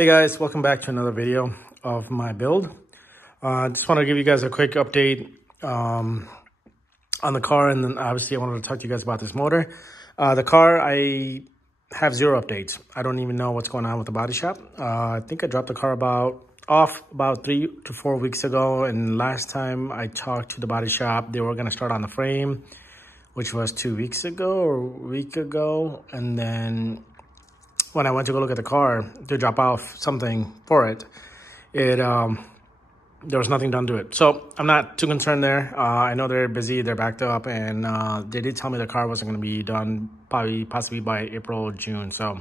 Hey guys, welcome back to another video of my build. Just want to give you guys a quick update on the car, and then obviously I wanted to talk to you guys about this motor. The car, I have zero updates. I don't even know what's going on with the body shop. I think I dropped the car off about 3 to 4 weeks ago, and last time I talked to the body shop, they were going to start on the frame, which was 2 weeks ago or a week ago, and then when I went to go look at the car to drop off something for it, there was nothing done to it. So I'm not too concerned there. I know they're busy, they're backed up, and they did tell me the car wasn't going to be done possibly by April or June. So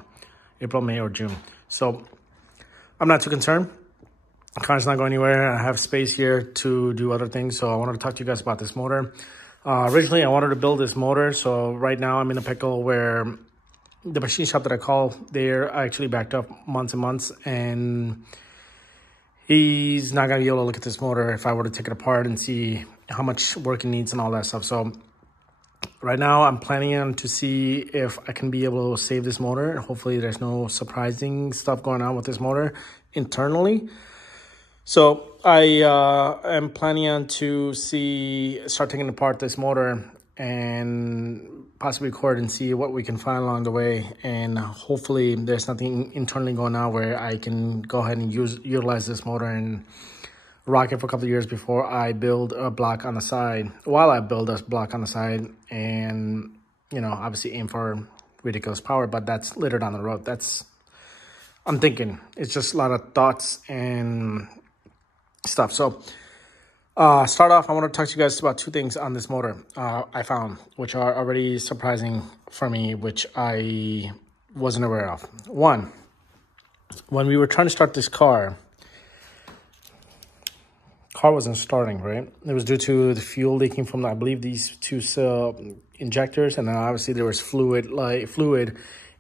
April, May, or June. So I'm not too concerned. The car's not going anywhere. I have space here to do other things. So I wanted to talk to you guys about this motor. Originally, I wanted to build this motor. So right now I'm in a pickle where the machine shop that I call, they're actually backed up months and months, and he's not going to be able to look at this motor if I were to take it apart and see how much work it needs and all that stuff. So right now I'm planning on to see if I can be able to save this motor. Hopefully there's no surprising stuff going on with this motor internally. So I am planning on to start taking apart this motor and possibly record and see what we can find along the way, and hopefully there's nothing internally going on where I can go ahead and utilize this motor and rock it for a couple of years before I build a block on the side. While I build a block on the side, and obviously aim for ridiculous power, but that's later down the road. I'm thinking it's just a lot of thoughts and stuff. So start off, I want to talk to you guys about two things on this motor I found, which are already surprising for me, which I wasn't aware of. One, when we were trying to start this car wasn't starting, right? It was due to the fuel leaking from, I believe, these two injectors, and then obviously there was fluid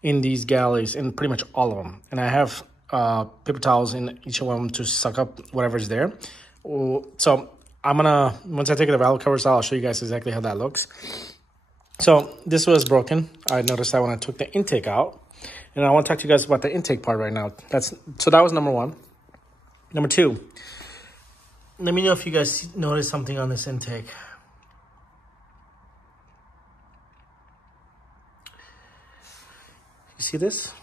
in these galleys, in pretty much all of them. And I have paper towels in each one of them to suck up whatever's there. So once I take the valve covers out, I'll show you guys exactly how that looks. So this was broken. I noticed that when I took the intake out. And I want to talk to you guys about the intake part right now. So that was number one. Number two, let me know if you guys noticed something on this intake. You see this?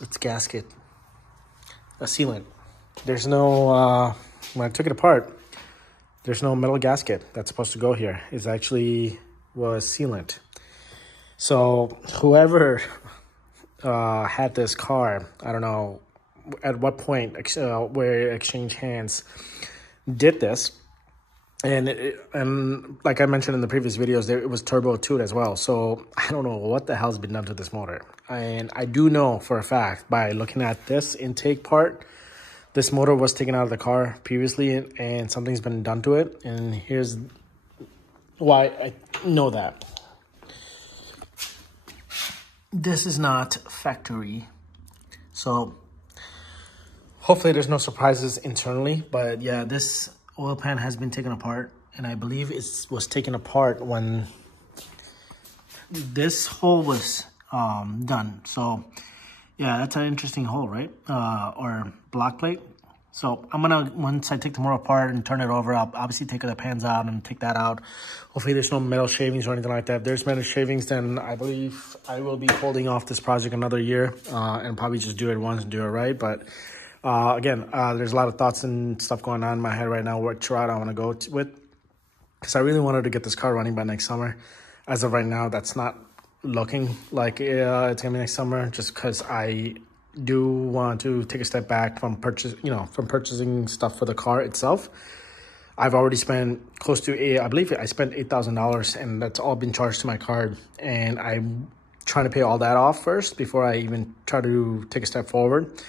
It's gasket, a sealant. There's no, when I took it apart, there's no metal gasket that's supposed to go here. It actually was sealant. So whoever had this car, I don't know at what point where exchange hands did this. And like I mentioned in the previous videos, it was turbo tuned as well. So I don't know what the hell's been done to this motor. And I do know for a fact by looking at this intake part, this motor was taken out of the car previously, and something's been done to it. And here's why I know that. This is not factory. So hopefully there's no surprises internally. But yeah, this oil pan has been taken apart. And I believe it was taken apart when this hole was done. So yeah, that's an interesting hole, right? Or block plate. So I'm gonna, once I take the motor apart and turn it over, I'll obviously take the pans out and take that out. Hopefully there's no metal shavings or anything like that. If there's metal shavings, then I believe I will be holding off this project another year and probably just do it once and do it right. But again, there's a lot of thoughts and stuff going on in my head right now, which route I wanna go with. Because I really wanted to get this car running by next summer. As of right now, that's not looking like it's gonna be next summer, just because I do want to take a step back from purchasing stuff for the car itself. I've already spent close to I believe I spent $8,000, and that's all been charged to my card, and I'm trying to pay all that off first before I even try to take a step forward.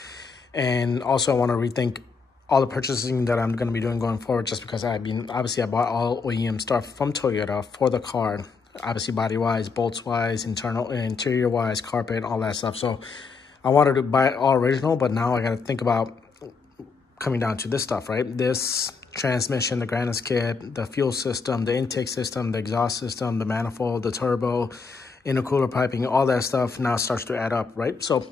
And also I want to rethink all the purchasing that I'm going to be doing going forward, just because I bought all OEM stuff from Toyota for the car. Obviously body wise, bolts wise, interior wise, carpet, all that stuff. So I wanted to buy it all original, but now I got to think about coming down to this stuff, right? This transmission, the Granite kit, the fuel system, the intake system, the exhaust system, the manifold, the turbo, intercooler piping, all that stuff now starts to add up, right? So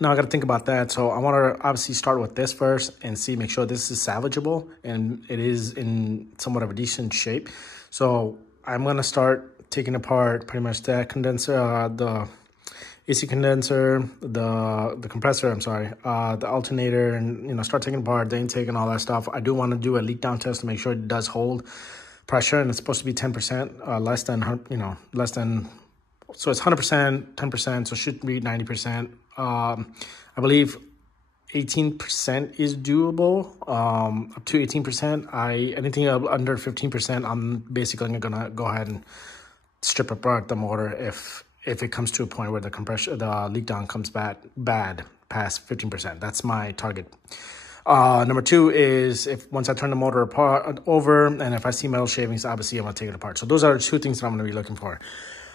now I got to think about that. So I want to obviously start with this first and see, make sure this is salvageable and it is in somewhat of a decent shape. So I'm going to start taking apart pretty much that condenser, the AC condenser, the compressor, I'm sorry, the alternator, and, you know, start taking apart the intake and all that stuff. I do want to do a leak down test to make sure it does hold pressure, and it's supposed to be 10%, less than, you know, less than, so it's 100%, 10%, so it should be 90%. I believe 18% is doable, up to 18%. Anything under 15%, I'm basically gonna go ahead and strip apart the motor if it comes to a point where the leak down comes bad past 15%. That's my target. Number two is once I turn the motor over and if I see metal shavings, obviously I'm gonna take it apart. So those are the two things that I'm gonna be looking for.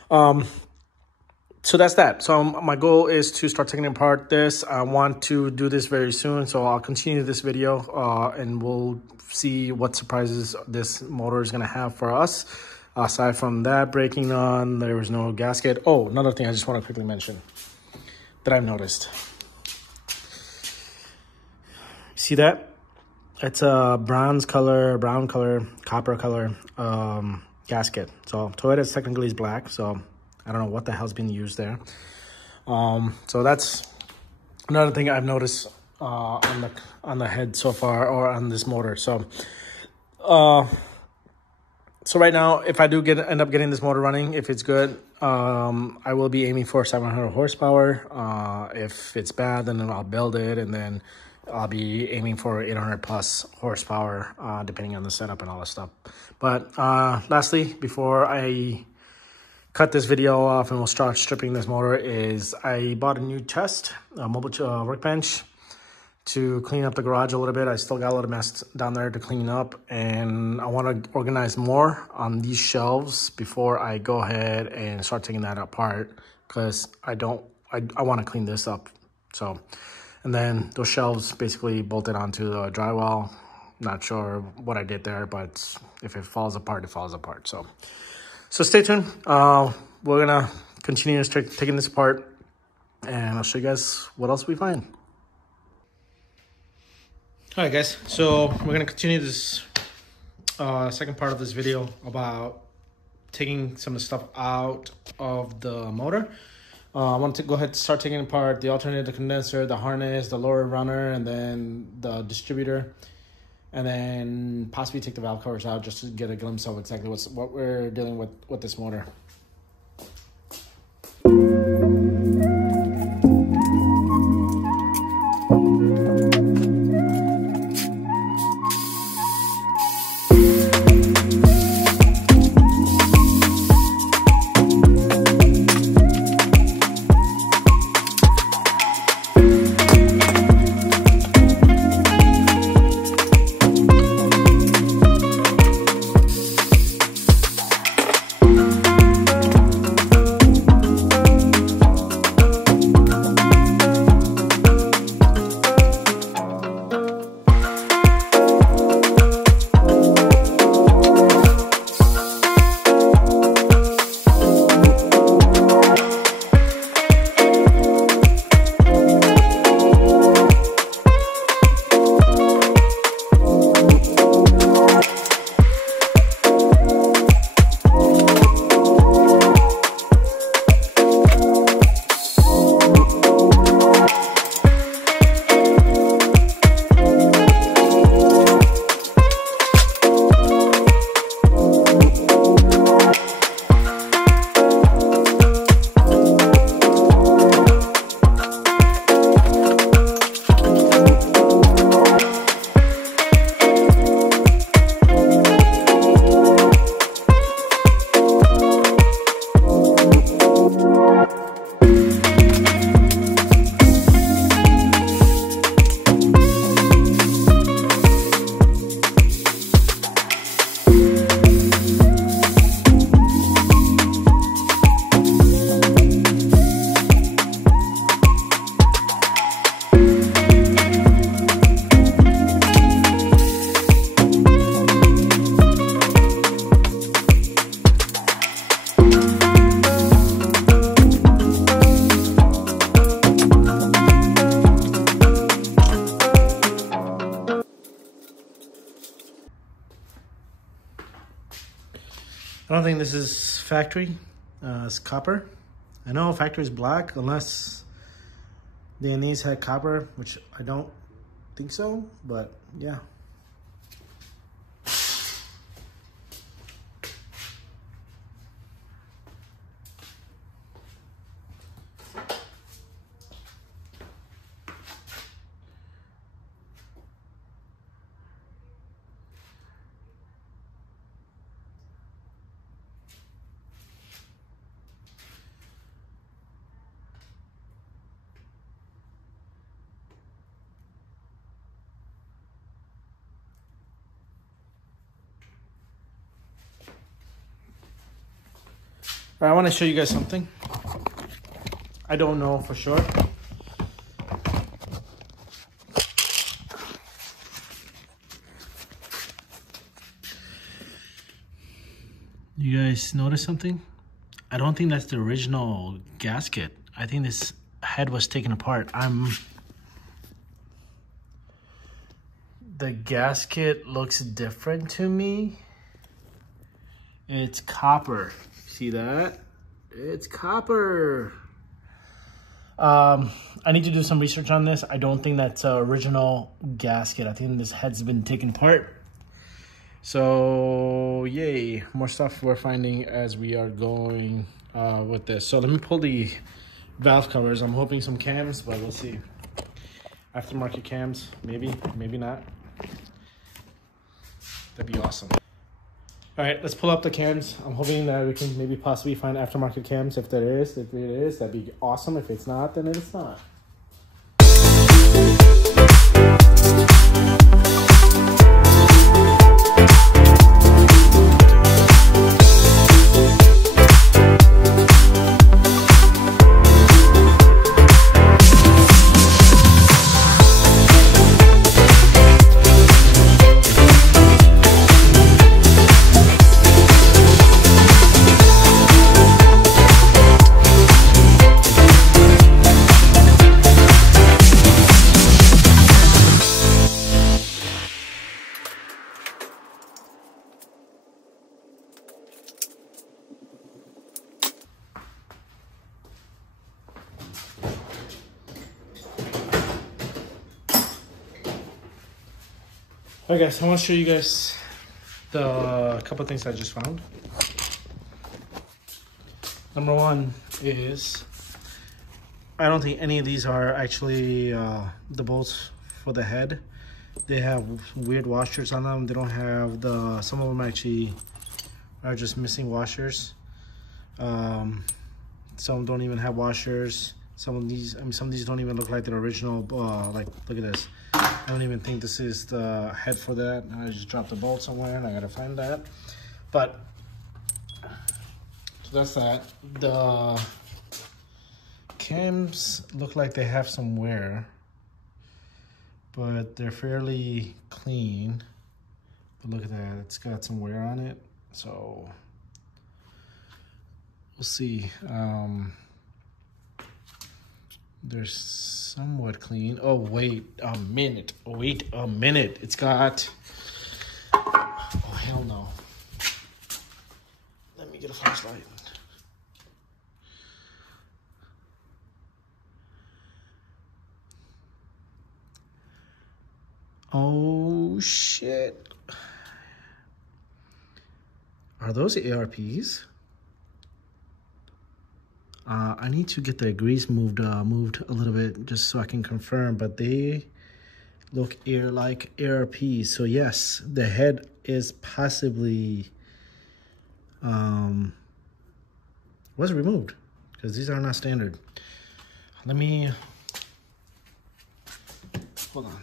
So that's that. So my goal is to start taking apart this. I want to do this very soon. So I'll continue this video and we'll see what surprises this motor is gonna have for us. Aside from that breaking on, there was no gasket. Oh, another thing I just want to quickly mention that I've noticed. See that? It's a brown color, copper color gasket. So Toyota technically is black, so I don't know what the hell's being used there. So that's another thing I've noticed on the head so far, or on this motor. So so right now, if I do end up getting this motor running, if it's good, I will be aiming for 700 horsepower. If it's bad, then I'll build it, and then I'll be aiming for 800 plus horsepower, depending on the setup and all that stuff. But lastly, before I cut this video off and we'll start stripping this motor, is I bought a new chest, a mobile workbench, to clean up the garage a little bit. I still got a little mess down there to clean up, and I want to organize more on these shelves before I go ahead and start taking that apart, because I want to clean this up. So, and then those shelves basically bolted onto the drywall. Not sure what I did there, but if it falls apart, it falls apart. So stay tuned. We're gonna continue taking this apart, and I'll show you guys what else we find. All right, guys, so we're gonna continue this second part of this video about taking some of the stuff out of the motor. I want to go ahead and start taking apart the alternator, the condenser, the harness, the lower runner, and then the distributor, and then possibly take the valve covers out just to get a glimpse of exactly what we're dealing with this motor. I don't think this is factory. It's copper. I know factory is black unless the anise had copper, which I don't think so, but yeah. All right, I want to show you guys something. I don't know for sure. You guys notice something? I don't think that's the original gasket. I think this head was taken apart. The gasket looks different to me. It's copper. See that? It's copper. I need to do some research on this. I don't think that's an original gasket. I think this head's been taken apart. So yay, more stuff we're finding as we are going with this. So let me pull the valve covers. I'm hoping some cams, but we'll see. Aftermarket cams, maybe, maybe not. That'd be awesome. All right, let's pull up the cams. I'm hoping that we can maybe possibly find aftermarket cams. If there is, if it is, that'd be awesome. If it's not, then it's not. Alright guys, I want to show you guys the couple of things I just found. Number one is, I don't think any of these are actually the bolts for the head. They have weird washers on them. They don't have the, some of them actually are just missing washers. Some don't even have washers. Some of these, I mean, some of these don't even look like the original. Like, look at this. I don't even think this is the head for that. I just dropped the bolt somewhere and I gotta find that. But, so that's that. The cams look like they have some wear, but they're fairly clean. But look at that, it's got some wear on it. So, we'll see. They're somewhat clean. Oh, wait a minute. Wait a minute. It's got... Oh, hell no. Let me get a flashlight. Oh, shit. Are those ARPs? I need to get the grease moved a little bit just so I can confirm, but they look like ARPs. So yes, the head is possibly was removed because these are not standard. Let me hold on.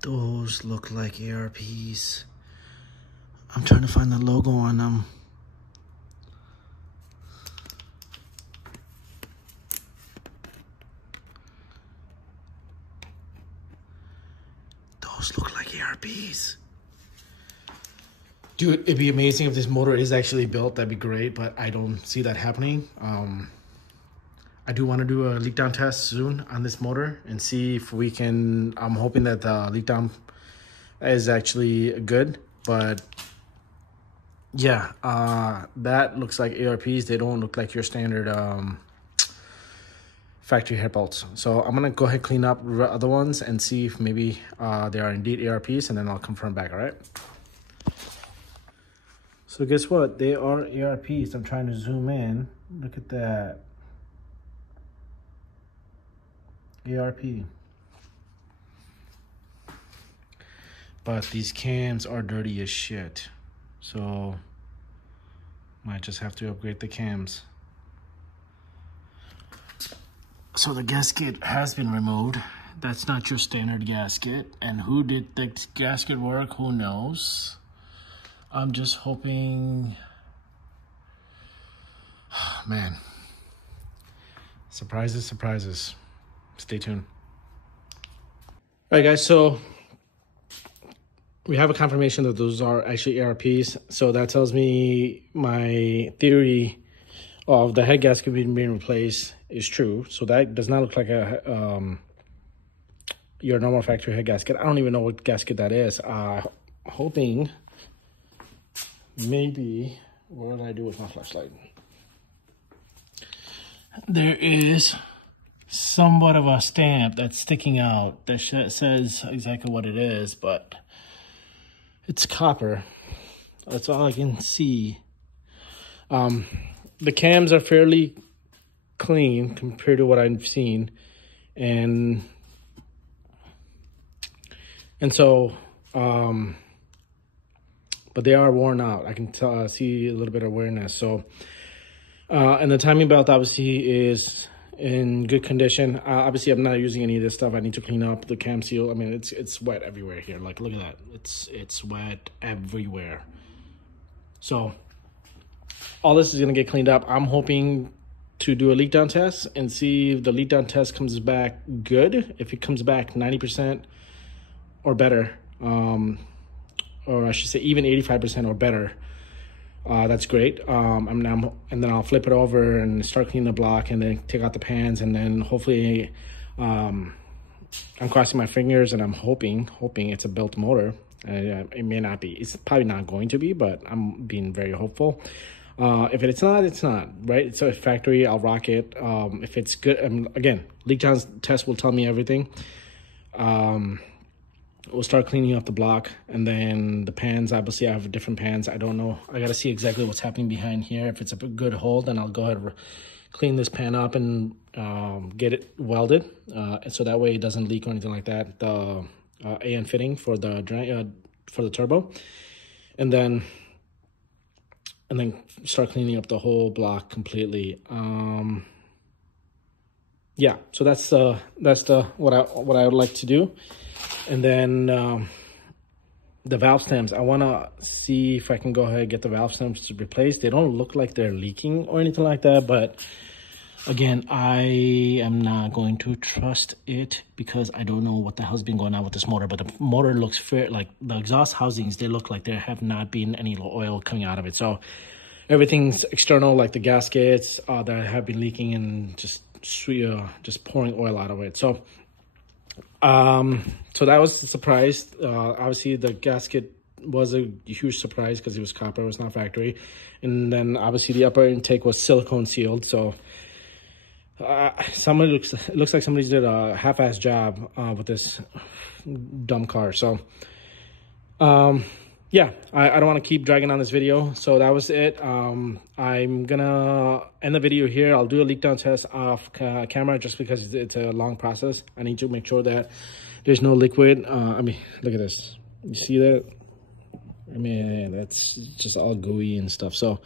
Those look like ARPs. I'm trying to find the logo on them. Those look like ARPs. Dude, it'd be amazing if this motor is actually built. That'd be great, but I don't see that happening. I do want to do a leak down test soon on this motor and see if we can. I'm hoping that the leak down is actually good, but yeah, that looks like ARPs. They don't look like your standard factory head bolts. So I'm gonna go ahead and clean up the other ones and see if maybe they are indeed ARPs, and then I'll confirm back. All right. So guess what? They are ARPs. I'm trying to zoom in. Look at that. ARP. But these cams are dirty as shit. So might just have to upgrade the cams. So the gasket has been removed. That's not your standard gasket. And who did the gasket work? Who knows? I'm just hoping, man, surprises, surprises. Stay tuned. All right, guys, so we have a confirmation that those are actually ARPs. So that tells me my theory of the head gasket being replaced is true. So that does not look like a your normal factory head gasket. I don't even know what gasket that is. Hoping maybe, what did I do with my flashlight? There is somewhat of a stamp that's sticking out that says exactly what it is, but it's copper. That's all I can see. The cams are fairly clean compared to what I've seen, and so but they are worn out. I can see a little bit of wearness. So, and the timing belt obviously is in good condition. Obviously, I'm not using any of this stuff. I need to clean up the cam seal. I mean, it's wet everywhere here. Like, look at that. It's wet everywhere. So, all this is gonna get cleaned up. I'm hoping to do a leak down test and see if the leak down test comes back good. If it comes back 90% or better, or I should say even 85% or better, that's great. And then I'll flip it over and start cleaning the block, and then take out the pans, and then hopefully, I'm crossing my fingers and I'm hoping it's a built motor. It may not be. It's probably not going to be, but I'm being very hopeful. If it's not, it's not, right? It's a factory. I'll rock it. If it's good, again, leak down test will tell me everything. We'll start cleaning up the block, and then the pans, obviously I have different pans. I don't know. I got to see exactly what's happening behind here. If it's a good hole, then I'll go ahead and clean this pan up and get it welded. So that way it doesn't leak or anything like that. The AN fitting for the turbo. And then start cleaning up the whole block completely. Yeah, so that's what I would like to do. And then the valve stems, I want to see if I can go ahead and get the valve stems replaced. They don't look like they're leaking or anything like that, but again, I am not going to trust it because I don't know what the hell's been going on with this motor. But the motor looks fair, like the exhaust housings, they look like there have not been any oil coming out of it. So everything's external, like the gaskets that have been leaking and just pouring oil out of it. So so that was a surprise. Obviously the gasket was a huge surprise because it was copper, it was not factory. And then obviously the upper intake was silicone sealed. So it looks like somebody did a half-ass job with this dumb car. So yeah, I don't want to keep dragging on this video. So that was it. I'm gonna end the video here. I'll do a leak down test off camera just because it's a long process. I need to make sure that there's no liquid. I mean, look at this. You see that? I mean, that's just all gooey and stuff. So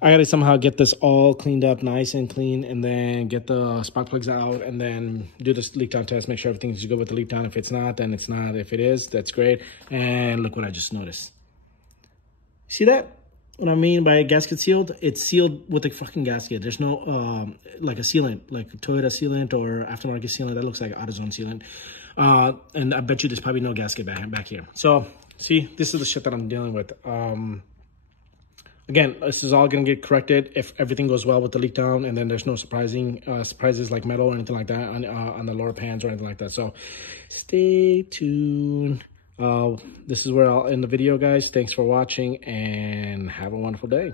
I gotta somehow get this all cleaned up nice and clean, and then get the spark plugs out, and then do this leak down test, make sure everything's good with the leak down. If it's not, then it's not. If it is, that's great. And look what I just noticed. See that? what I mean by gasket sealed, it's sealed with a fucking gasket. There's no like a sealant, like a Toyota sealant or aftermarket sealant. That looks like AutoZone sealant. And I bet you there's probably no gasket back here. So see, this is the shit that I'm dealing with. Again, this is all gonna get corrected if everything goes well with the leak down, and then there's no surprises like metal or anything like that on the lower pans or anything like that. So stay tuned. This is where I'll end the video, guys. Thanks for watching and have a wonderful day.